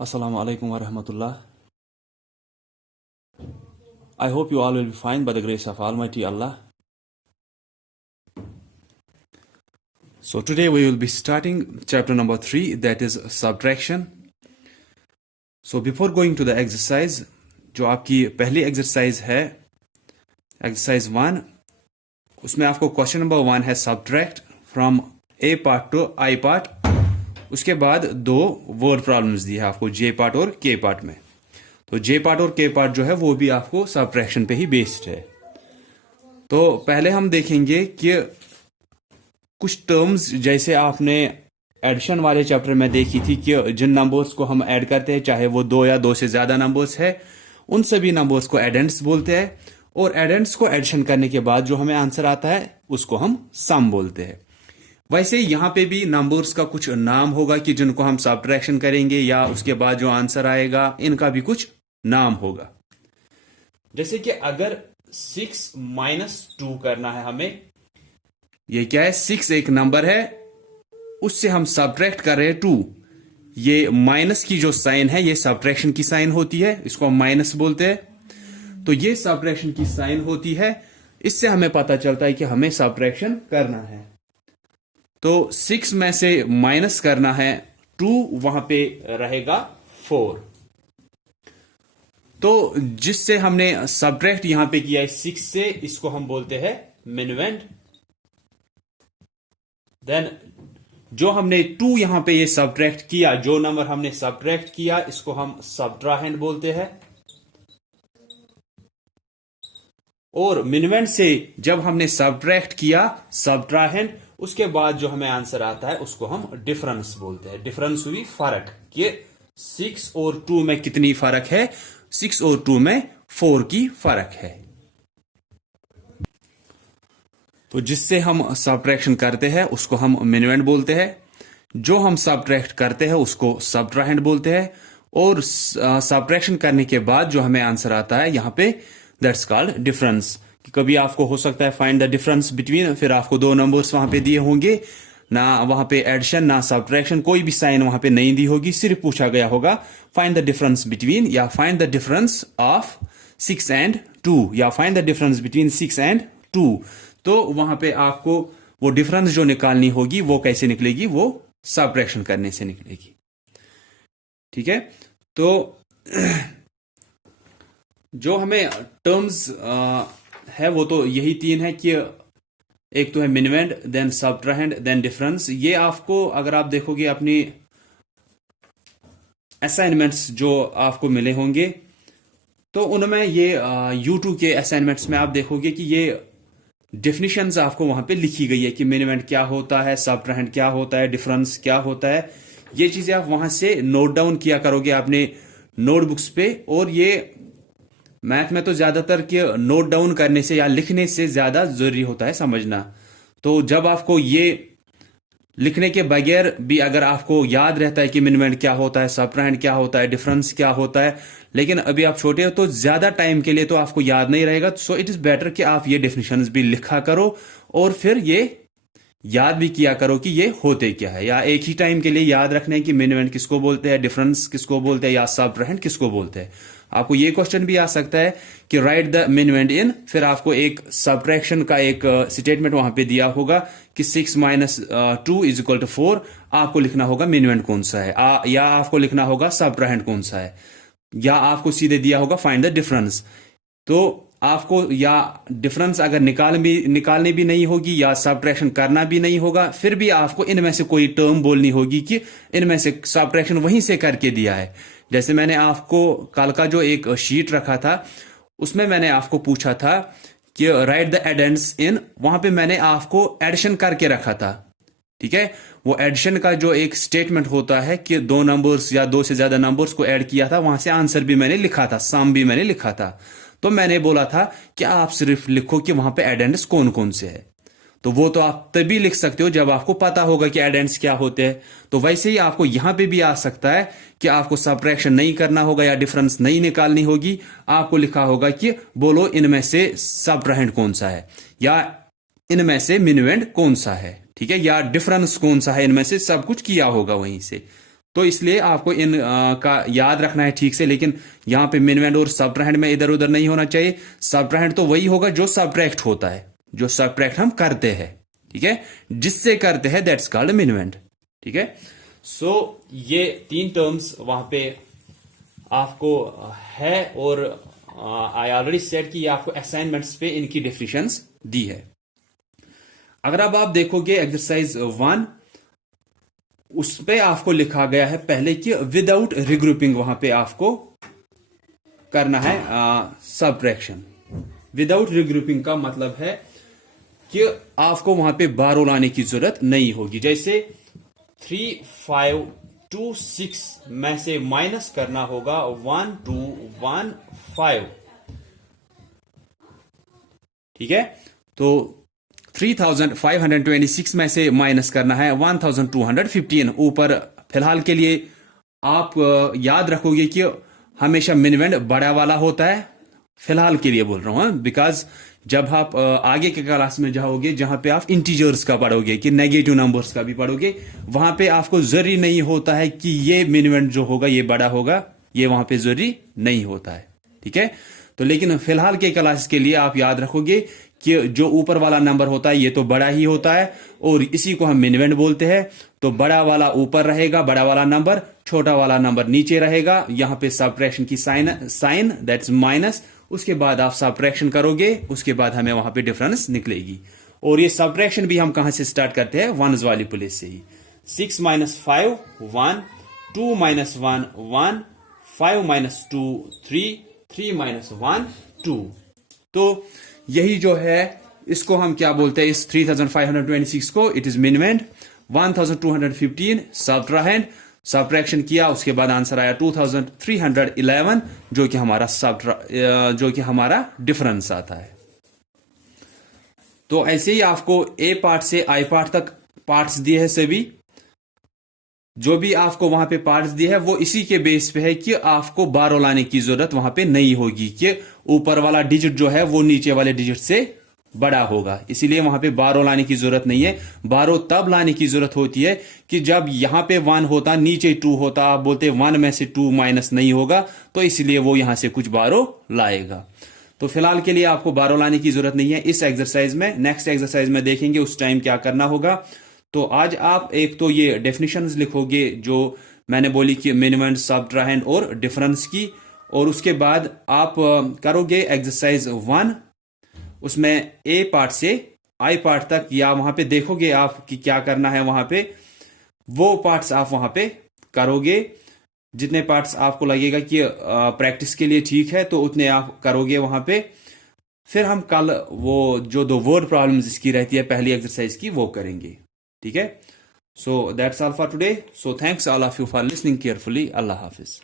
Assalamu alaikum wa rahmatullah. I hope you all will be fine by the grace of Almighty Allah. So today we will be starting chapter number 3, that is subtraction. So before going to the exercise, जो आपकी पहली exercise है exercise 1, उसमें आपको question number 1 है subtract from A part to I part. उसके बाद दो word problems दी है आपको J part और K part में. तो J part और K part जो है वो भी आपको subtraction पे ही बेस्ड है. तो पहले हम देखेंगे कि कुछ टर्म्स जैसे आपने एडिशन वाले चैप्टर में देखी थी कि जिन नंबर्स को हम ऐड करते हैं, चाहे वो दो या दो से ज्यादा नंबर्स है, उन सभी नंबर्स को एडेंड्स बोलते हैं. और एडेंड्स को एडिशन करने के बाद जो हमें आंसर आता है उसको हम सम बोलते हैं. वैसे यहाँ पे भी नंबर्स का कुछ नाम होगा कि जिनको हम सब्ट्रैक्शन करेंगे या उसके बाद जो आंसर आएगा इनका भी कुछ नाम होगा. जैसे कि अगर 6 - 2 करना है हमें, ये क्या है, 6 एक नंबर है, उससे हम सब्ट्रैक्ट कर रहे हैं 2. ये माइनस की जो साइन है ये सब्ट्रैक्शन की साइन होती है, इसको हम माइनस बोलते हैं. तो ये सब्ट्रैक्शन की साइन होती है, इससे हमें पता चलता है कि हमें सब्ट्रैक्शन करना है. तो 6 में से माइनस करना है 2, वहां पे रहेगा 4. तो जिससे हमने सब्ट्रैक्ट यहां पे किया है 6 से, इसको हम बोलते हैं मिनुएंड. देन जो हमने 2 यहां पे ये सब्ट्रैक्ट किया, जो नंबर हमने सब्ट्रैक्ट किया, इसको हम सब्ट्राहेंड बोलते हैं. और मिनुएंड से जब हमने सब्ट्रैक्ट किया सब्ट्राहेंड, उसके बाद जो हमें आंसर आता है उसको हम डिफरेंस बोलते हैं. डिफरेंस हुई फर्क, कि 6 और 2 में कितनी फर्क है, 6 और 2 में 4 की फर्क है. तो जिससे हम सब्ट्रैक्शन करते हैं उसको हम मिनुएंड बोलते हैं, जो हम सब्ट्रैक्ट करते हैं उसको सब्ट्राहेंड बोलते हैं. और सब्ट्रैक्शन करने के बाद जो हमें आंसर आता है यहां पे, दैट्स कॉल्ड डिफरेंस. कभी आपको हो सकता है फाइंड द डिफरेंस बिटवीन, फिर आपको दो नंबर्स वहां पे दिए होंगे, ना वहां पे एडिशन ना सब्ट्रैक्शन, कोई भी साइन वहां पे नहीं दी होगी, सिर्फ पूछा गया होगा फाइंड द डिफरेंस बिटवीन, या find the difference of 6 and 2, या find the difference between 6 and 2. तो वहां पे आपको वो डिफरेंस जो निकालनी होगी वो कैसे निकलेगी, वो सब्ट्रैक्शन करने से निकलेगी. ठीक है. तो जो हमें टर्म्स है वो तो यही 3 है, कि एक तो है minuend, then subtrahend, then difference. ये आपको अगर आप देखोगे अपनी असाइनमेंट्स जो आपको मिले होंगे, तो उनमें ये U2 के असाइनमेंट्स में आप देखोगे कि ये डेफिनेशंस आपको वहां पे लिखी गई है कि मिनुएंड क्या होता है, सब्ट्राहेंड क्या होता है, डिफरेंस क्या होता है. ये चीजें आप वहां से नोट डाउन किया करोगे अपने नोटबुक्स पे. और ये मैथ में तो ज्यादातर कि नोट डाउन करने से या लिखने से ज्यादा जरूरी होता है समझना. तो जब आपको ये लिखने के बगैर भी अगर आपको याद रहता है कि मिनुएंड क्या होता है, सब्ट्राहेंड क्या होता है, डिफरेंस क्या होता है, लेकिन अभी आप छोटे हो तो ज्यादा टाइम के लिए तो आपको याद नहीं रहेगा. सो इट इज बेटर कि आप ये डेफिनेशंस भी लिखा करो और फिर ये याद भी किया करो कि ये होते क्या है, या एक ही टाइम के लिए याद रखना है कि मिनुएंड किसको बोलते हैं, डिफरेंस किसको बोलते हैं, या सब्ट्राहेंड किसको बोलते हैं. आपको ये क्वेश्चन भी आ सकता है कि राइट द मिनुएंड इन, फिर आपको एक सब्ट्रैक्शन का एक स्टेटमेंट वहां पे दिया होगा कि 6 - 2 = 4. आपको लिखना होगा मिनुएंड कौन सा है, या आपको लिखना होगा सब्ट्राहेंड कौन सा है, या आपको सीधे दिया होगा फाइंड द डिफरेंस. तो आपको या डिफरेंस अगर निकालने भी नहीं होगी या सब्ट्रैक्शन करना भी नहीं होगा, फिर भी आपको इनमें से कोई टर्म बोलनी होगी कि इनमें से सब्ट्रैक्शन वहीं से करके दिया है. जैसे मैंने आपको कल का जो एक शीट रखा था उसमें मैंने आपको पूछा था कि राइट द एडेंड्स इन, वहां पे मैंने आपको एडिशन करके रखा था. ठीक है. वो एडिशन का जो एक स्टेटमेंट होता है कि दो नंबर्स या दो से ज्यादा नंबर्स को ऐड किया था, वहां से आंसर भी मैंने लिखा था, सम भी मैंने लिखा था. तो मैंने बोला था कि आप सिर्फ लिखो कि वहां पे एडेंड्स कौन कौन से है. तो वो तो आप तभी लिख सकते हो जब आपको पता होगा कि एडेंड्स क्या होते हैं. तो वैसे ही आपको यहां पे भी आ सकता है कि आपको सब्ट्रैक्शन नहीं करना होगा या डिफरेंस नहीं निकालनी होगी, आपको लिखा होगा कि बोलो इनमें से सब्ट्राहेंड कौन सा है, या इनमें से मिनुएंड कौन सा है. ठीक है. या डिफरेंस कौन सा है, इनमें से सब कुछ किया होगा वहीं से. तो इसलिए आपको इन का याद रखना है ठीक से। लेकिन यहाँ पे मिनवेंड और सबट्रैक्ट में इधर उधर नहीं होना चाहिए। सबट्रैक्ट तो वही होगा जो सबट्रैक्ट होता है, जो सबट्रैक्ट हम करते हैं, ठीक है, जिससे करते हैं, दैट्स कॉल्ड मिनवेंड, ठीक है। सो ये 3 टर्म्स वहां पे आपको है, और आई ऑलरेडी सेड कि ये आपको असाइनमेंट्स पे इनकी डेफिनेशंस दी है। अगर अब आप देखोगे एक्सरसाइज 1, उस पे आपको लिखा गया है पहले कि विदाउट रिग्रुपिंग वहां पे आपको करना है सबट्रैक्शन। विदाउट रिग्रुपिंग का मतलब है कि आपको वहां पे बारो लाने की जरूरत नहीं होगी। जैसे 3, 5, 2, 6 में से माइनस करना होगा 1, 2, 1, 5, ठीक है। तो 3526 में से माइनस करना है 1215। ऊपर फिलहाल के लिए आप याद रखोगे कि हमेशा मिनवेंड बड़ा वाला होता है, फिलहाल के लिए बोल रहा हूं, बिकॉज जब आप आगे के क्लास में जाओगे जहां पे आप इंटीजर्स का पढ़ोगे कि नेगेटिव नंबर्स का भी पढ़ोगे, वहां पे आपको जरूरी नहीं होता है कि ये मिनवेंड जो होगा ये बड़ा होगा, ये वहां पे जरूरी नहीं होता है, ठीक है। तो लेकिन फिलहाल के क्लास के लिए आप याद रखोगे कि जो ऊपर वाला नंबर होता है ये तो बड़ा ही होता है, और इसी को हम मिनवेंड बोलते हैं। तो बड़ा वाला ऊपर रहेगा, बड़ा वाला नंबर, छोटा वाला नंबर नीचे रहेगा। यहां पे सबट्रैक्शन की साइन दैट्स माइनस, उसके बाद आप सबट्रैक्शन करोगे, उसके बाद हमें वहां पे डिफरेंस निकलेगी। और ये सबट्रैक्शन भी हम कहां से स्टार्ट करते हैं, वंस वाली प्लेस से ही। 6 - 5 1, 2 - 1 1, 5 - 2 3, 3 - 1 2। तो यही जो है इसको हम क्या बोलते हैं, इस 3526 को इट इज मिनवेंड। 1215 सबट्राहेंड, सबट्रैक्शन किया, उसके बाद आंसर आया 2311, जो कि हमारा डिफरेंस आता है। तो ऐसे ही आपको ए पार्ट से आई पार्ट तक पार्ट्स दिए हैं सभी। जो भी आपको वहां पे पार्ट्स दिए है वो इसी के बेस पे है कि आपको बारो लाने की जरूरत वहां पे नहीं होगी, कि ऊपर वाला डिजिट जो है वो नीचे वाले डिजिट से बड़ा होगा, इसीलिए वहां पे बारो लाने की जरूरत नहीं है। बारो तब लाने की जरूरत होती है कि जब यहां पे 1 होता, नीचे 2 होता, आप बोलते 1 में से 2 माइनस नहीं होगा, तो इसलिए वो यहां से कुछ बारो लाएगा। तो फिलहाल के लिए आपको बारो लाने की जरूरत नहीं है इस एक्सरसाइज में। नेक्स्ट एक्सरसाइज में देखेंगे उस टाइम क्या करना होगा। तो आज आप एक तो ये डेफिनेशंस लिखोगे जो मैंने बोली कि मिनिमम, सबट्राहेंड और डिफरेंस की, और उसके बाद आप करोगे एक्सरसाइज 1, उसमें ए पार्ट से आई पार्ट तक, या वहां पे देखोगे आप कि क्या करना है वहां पे, वो पार्ट्स आप वहां पे करोगे। जितने पार्ट्स आपको लगेगा कि प्रैक्टिस के लिए ठीक है तो उतने आप करोगे वहां पे। फिर हम कल वो जो 2 वर्ड प्रॉब्लम्स इसकी रहती है पहली एक्सरसाइज की, वो करेंगे, ठीक है। So that's all for today. So thanks all of you for listening carefully. Allah Hafiz.